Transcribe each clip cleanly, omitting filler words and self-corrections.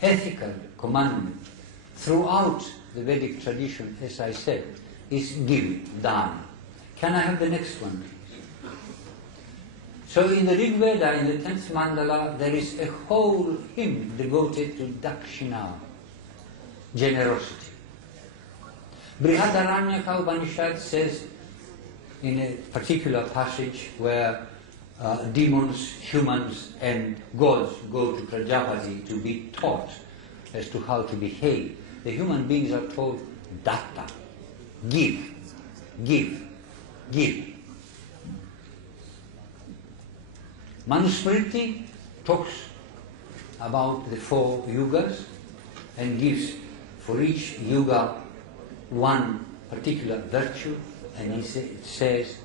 ethical commandment throughout the Vedic tradition, as I said, is giving, dana. Can I have the next one, please? So in the Rig Veda, in the 10th mandala, there is a whole hymn devoted to dakshina, generosity. Brihadaranyaka Upanishad says in a particular passage where demons, humans and gods go to Prajapati to be taught as to how to behave. The human beings are told, datta, give, give, give. Manusmriti talks about the 4 yugas and gives for each yuga one particular virtue, and it says,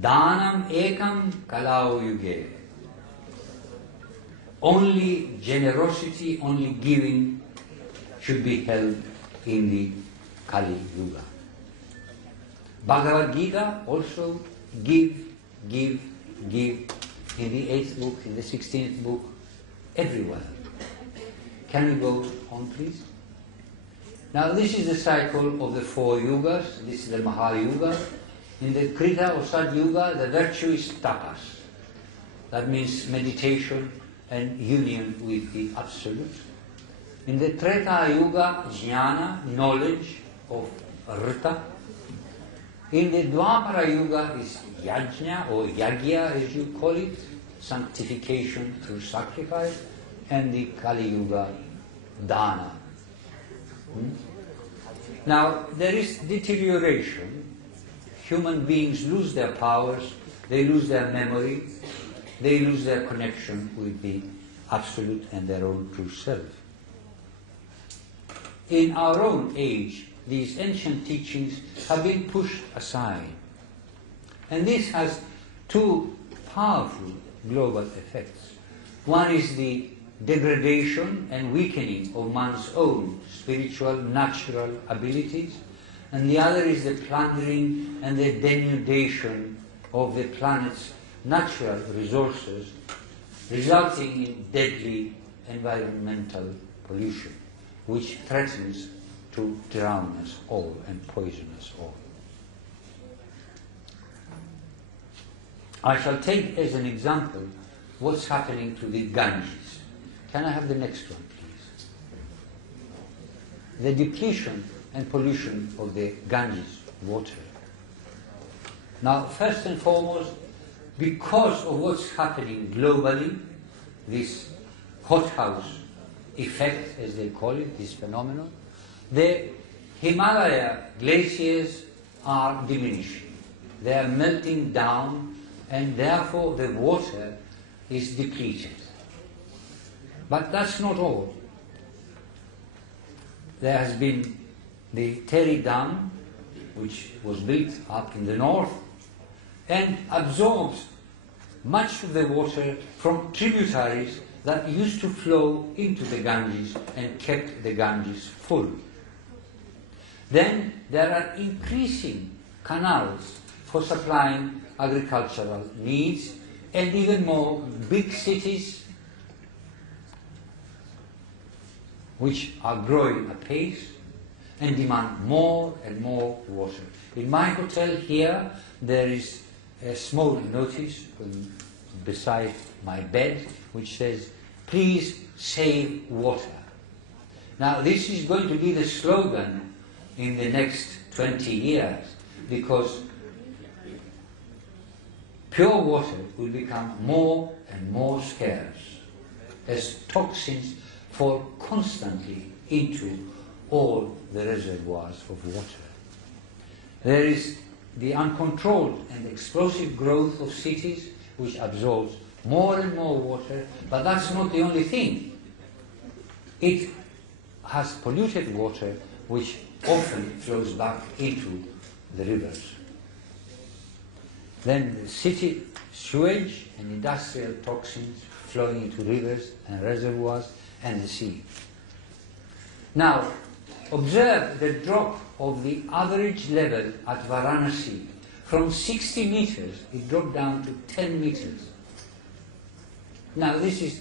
Danam ekam kalau yuge. Only generosity, only giving should be held in the Kali Yuga. Bhagavad Gita also give, give, give in the 8th book, in the 16th book, everywhere. Can we go on, please? Now this is the cycle of the 4 yugas. This is the Mahayuga. In the Krita or Sad Yuga, the virtue is tapas. That means meditation and union with the Absolute. In the Treta Yuga, jnana, knowledge of Rita. In the Dwapara Yuga is yajna or yagya as you call it, sanctification through sacrifice, and the Kali Yuga, dana. Now there is deterioration. Human beings lose their powers, they lose their memory, they lose their connection with the Absolute and their own true self. In our own age, these ancient teachings have been pushed aside. And this has 2 powerful global effects. One is the degradation and weakening of man's own spiritual, natural abilities, and the other is the plundering and the denudation of the planet's natural resources, resulting in deadly environmental pollution, which threatens to drown us all and poison us all. I shall take as an example what's happening to the Ganges. Can I have the next one, please? The depletion and pollution of the Ganges water. Now, first and foremost, because of what's happening globally, this hothouse effect, as they call it, this phenomenon, the Himalaya glaciers are diminishing. They are melting down, and therefore the water is depleted. But that's not all. There has been the Terry Dam, which was built up in the north, and absorbs much of the water from tributaries that used to flow into the Ganges and kept the Ganges full. Then there are increasing canals for supplying agricultural needs, and even more big cities which are growing apace and demand more and more water. In my hotel here there is a small notice beside my bed which says, "Please save water." Now this is going to be the slogan in the next 20 years, because pure water will become more and more scarce as toxins fall constantly into all the reservoirs of water. There is the uncontrolled and explosive growth of cities which absorbs more and more water, but that's not the only thing. It has polluted water which often flows back into the rivers. Then the city sewage and industrial toxins flowing into rivers and reservoirs and the sea. Now, observe the drop of the average level at Varanasi. From 60 meters, it dropped down to 10 meters. Now, this is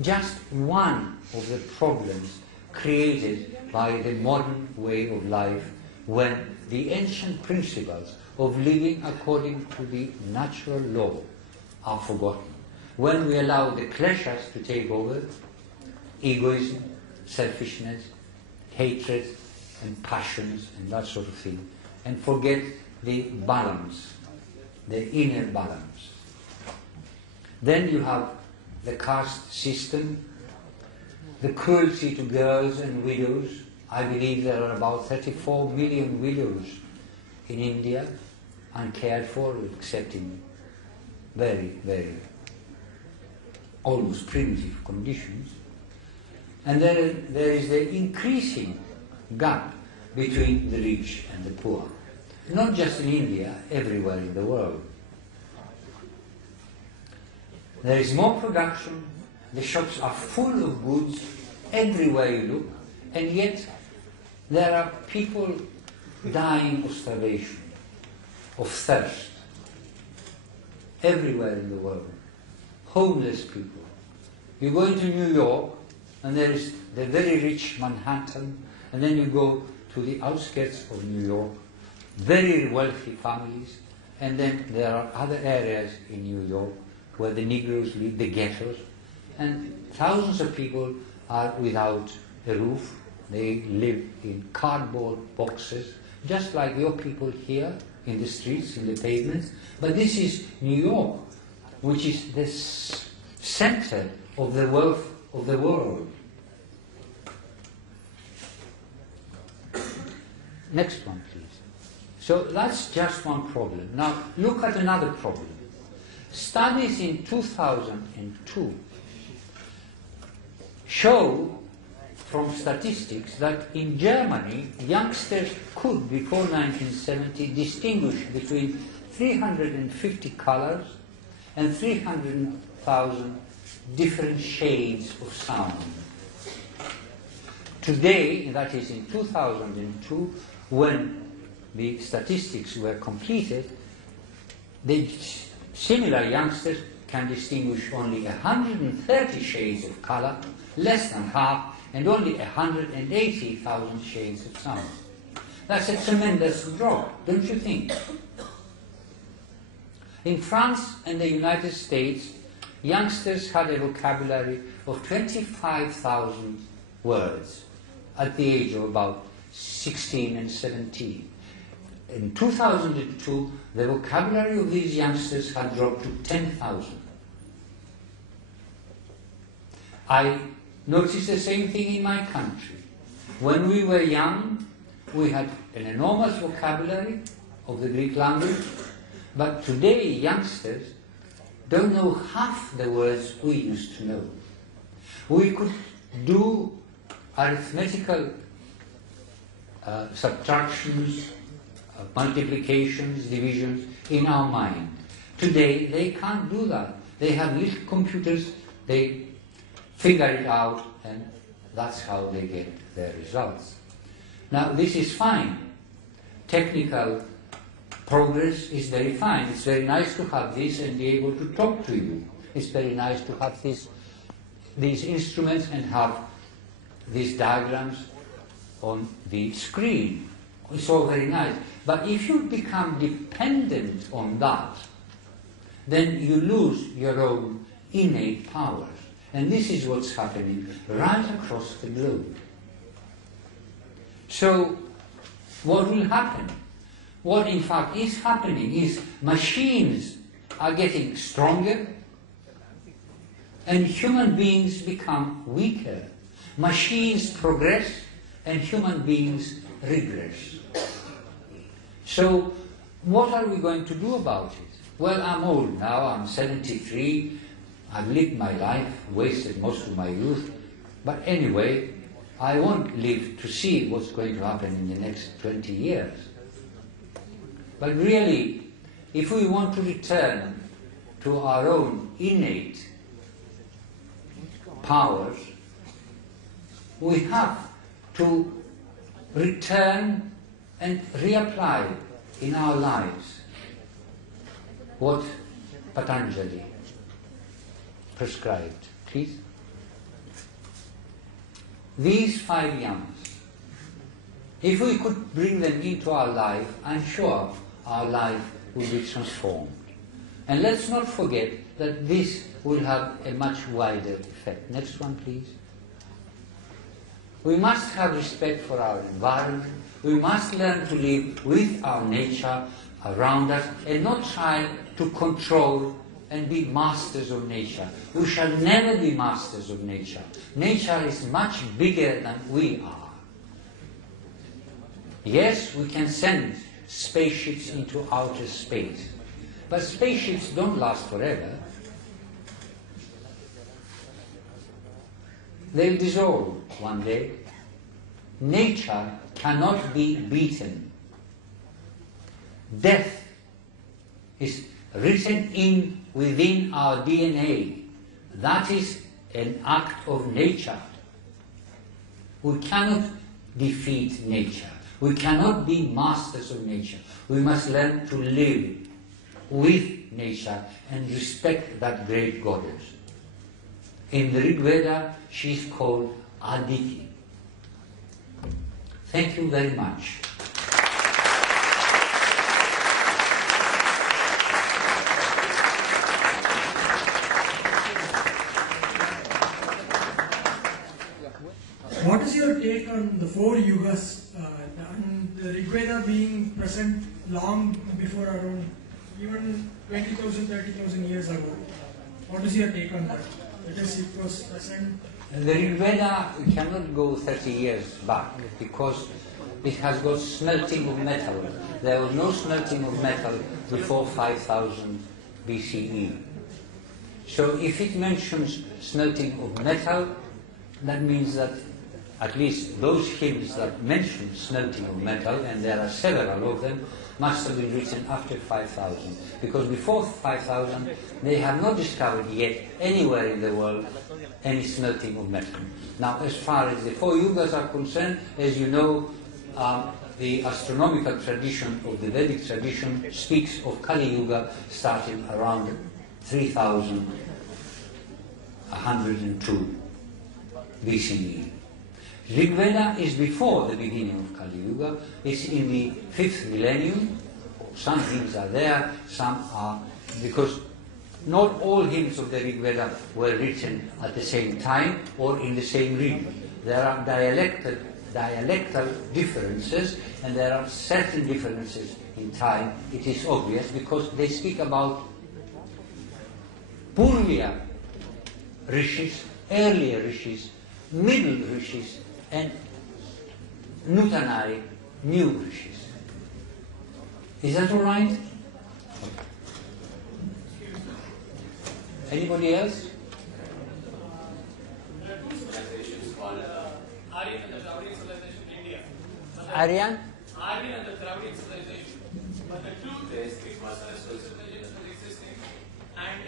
just one of the problems created by the modern way of life, when the ancient principles of living according to the natural law are forgotten. When we allow the pleasures to take over, egoism, selfishness, hatred and passions and that sort of thing, and forget the balance, the inner balance. Then you have the caste system, the cruelty to girls and widows. I believe there are about 34 million widows in India, uncared for, except in very, very almost primitive conditions. And there is the increasing gap between the rich and the poor. Not just in India, everywhere in the world. There is more production, the shops are full of goods everywhere you look, and yet there are people dying of starvation, of thirst, everywhere in the world. Homeless people. You go into New York, and there is the very rich Manhattan, and then you go to the outskirts of New York, very wealthy families, and then there are other areas in New York where the Negroes live, the ghettos, and thousands of people are without a roof. They live in cardboard boxes, just like your people here in the streets, in the pavements. But this is New York, which is the center of the wealth of the world. Next one, please. So that's just one problem. Now look at another problem. Studies in 2002 show from statistics that in Germany youngsters could, before 1970, distinguish between 350 colors and 300,000 different shades of sound. Today, that is in 2002, when the statistics were completed, the similar youngsters can distinguish only 130 shades of color, less than half, and only 180,000 shades of sound. That's a tremendous drop, don't you think? In France and the United States, youngsters had a vocabulary of 25,000 words at the age of about 16 and 17. In 2002, the vocabulary of these youngsters had dropped to 10,000. I noticed the same thing in my country. When we were young, we had an enormous vocabulary of the Greek language, but today youngsters don't know half the words we used to know. We could do arithmetical subtractions, multiplications, divisions in our mind. Today they can't do that. They have little computers, they figure it out, and that's how they get their results. Now this is fine. Technical progress is very fine. It's very nice to have this and be able to talk to you. It's very nice to have these instruments and have these diagrams on the screen. It's all very nice. But if you become dependent on that, then you lose your own innate powers. And this is what's happening right across the globe. So, what will happen? What in fact is happening is machines are getting stronger and human beings become weaker. Machines progress and human beings regress. So what are we going to do about it? Well, I'm old now, I'm 73, I've lived my life, wasted most of my youth, but anyway, I won't live to see what's going to happen in the next 20 years. But really, if we want to return to our own innate powers, we have to return and reapply in our lives what Patanjali prescribed. Please. These 5 yamas, if we could bring them into our life, I'm sure our life will be transformed. And let's not forget that this will have a much wider effect. Next one, please. We must have respect for our environment. We must learn to live with our nature around us and not try to control and be masters of nature. We shall never be masters of nature. Nature is much bigger than we are. Yes, we can send spaceships into outer space, but spaceships don't last forever. They'll dissolve one day. Nature cannot be beaten. Death is written in within our DNA. That is an act of nature. We cannot defeat nature. We cannot be masters of nature. We must learn to live with nature and respect that great goddess. In the Rig Veda, she is called Aditi. Thank you very much. What is your take on the 4 yugas and the Rig Veda being present long before around even 20,000, 30,000 years ago? What is your take on that? Because it was present. The Rig Veda cannot go 30 years back because it has got smelting of metal. There was no smelting of metal before 5000 BCE. So if it mentions smelting of metal, that means that at least those hymns that mention smelting of metal, and there are several of them, must have been written after 5000. Because before 5000, they have not discovered yet anywhere in the world any smelting of metal. Now, as far as the 4 yugas are concerned, as you know, the astronomical tradition of the Vedic tradition speaks of Kali Yuga starting around 3102 BCE. Rig Veda is before the beginning of Kali Yuga. It's in the 5th millennium. Some hymns are there, some are, because not all hymns of the Rig Veda were written at the same time or in the same region. There are dialectal differences, and there are certain differences in time. It is obvious because they speak about Purvya rishis, earlier rishis, middle rishis, and Nutanai, new rishis. Is that all right? Anybody else? There are 2 civilizations called Aryan and the Dravidian civilization in India. Aryan? Aryan and the Dravidian civilization. But the truth is, it was a civilization that was existing. And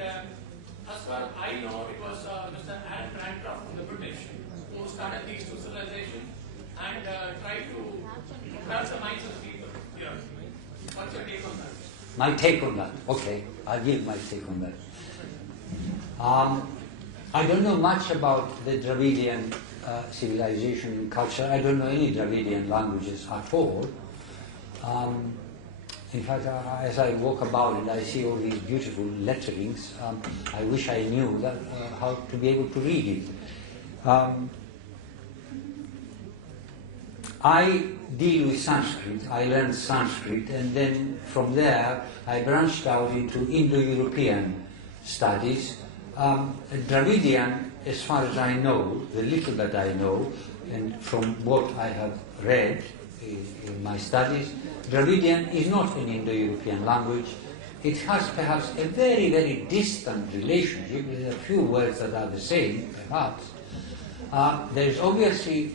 as far as I know, it was Mr. Alan Bancroft from the British who started these 2 civilizations and tried to grab the minds of the people here. What's your take on that? My take on that. Okay, I'll give my take on that. I don't know much about the Dravidian civilization and culture. I don't know any Dravidian languages at all. In fact, as I walk about and I see all these beautiful letterings, I wish I knew that, how to be able to read it. I deal with Sanskrit. I learned Sanskrit, and then from there I branched out into Indo-European studies. Dravidian, as far as I know, the little that I know, and from what I have read in my studies, Dravidian is not an Indo-European language. It has perhaps a very, very distant relationship with a few words that are the same, perhaps. There is obviously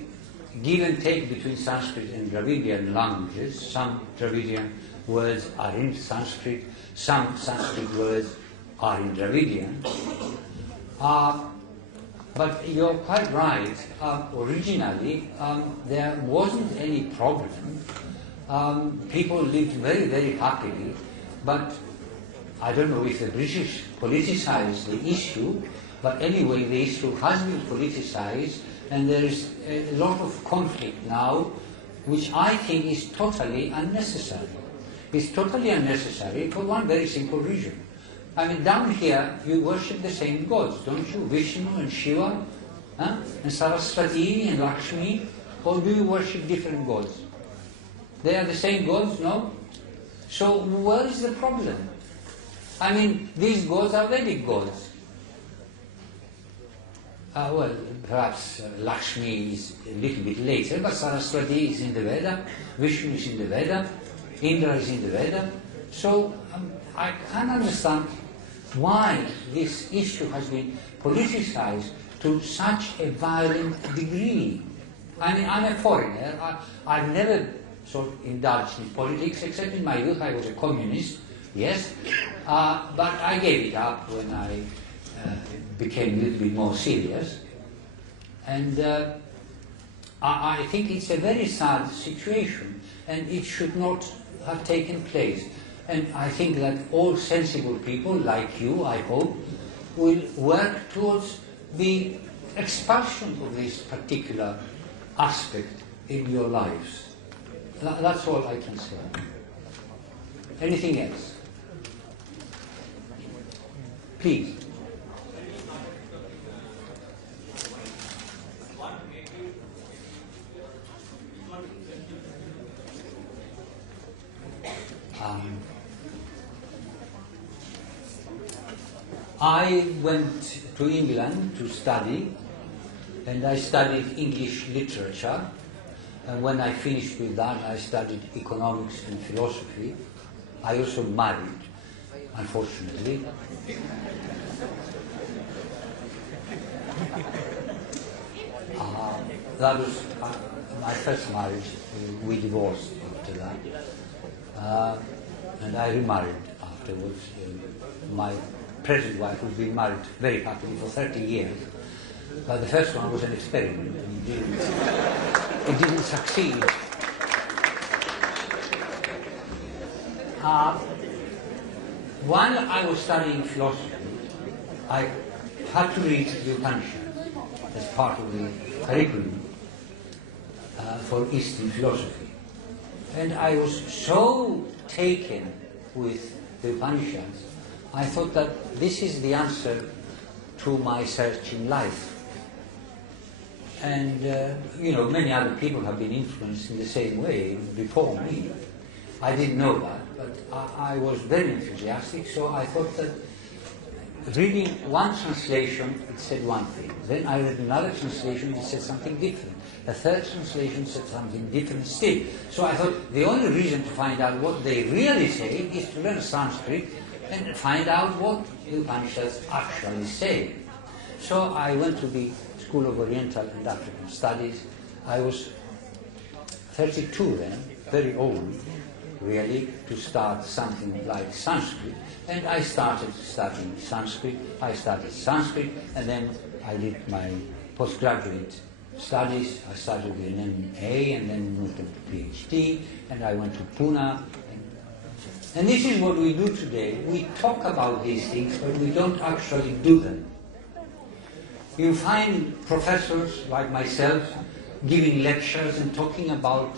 give and take between Sanskrit and Dravidian languages. Some Dravidian words are in Sanskrit, some Sanskrit words are in Dravidian. But you're quite right. Originally, there wasn't any problem. People lived very, very happily. But I don't know if the British politicized the issue, But anyway, the issue has been politicized, and there is a lot of conflict now, which I think is totally unnecessary. It's totally unnecessary for one very simple reason. I mean, down here, you worship the same gods, don't you? Vishnu and Shiva, and Saraswati and Lakshmi, or do you worship different gods? They are the same gods, no? So where is the problem? I mean, these gods are Vedic gods. Well, perhaps Lakshmi is a little bit later, but Saraswati is in the Veda, Vishnu is in the Veda, Indra is in the Veda. So I can't understand why this issue has been politicized to such a violent degree. I mean, I'm a foreigner. I've never sort of indulged in politics, except in my youth. I was a communist, yes, but I gave it up when I became a little bit more serious. And I think it's a very sad situation, and it should not have taken place. And I think that all sensible people, like you, I hope, will work towards the expulsion of this particular aspect in your lives. That's all I can say. Anything else? Please. I went to England to study, and I studied English literature, and when I finished with that I studied economics and philosophy. I also married, unfortunately. That was my first marriage. We divorced after that, and I remarried afterwards. My present wife has been married very happily for 30 years, but the first one was an experiment, and it didn't succeed. While I was studying philosophy, I had to read the Upanishads as part of the curriculum for Eastern philosophy. And I was so taken with the Upanishads, I thought that this is the answer to my search in life. And, many other people have been influenced in the same way before me. I didn't know that, but I was very enthusiastic, so I thought that reading one translation, it said one thing. Then I read another translation, it said something different. A third translation said something different still. So I thought the only reason to find out what they really say is to learn Sanskrit and find out what the Upanishads actually say. So I went to the School of Oriental and African Studies. I was 32 then, very old, really, to start something like Sanskrit. And I started studying Sanskrit. I started Sanskrit, and then I did my postgraduate studies. I started with an MA and then moved to PhD, and I went to Pune. And this is what we do today. We talk about these things, but we don't actually do them. You find professors like myself giving lectures and talking about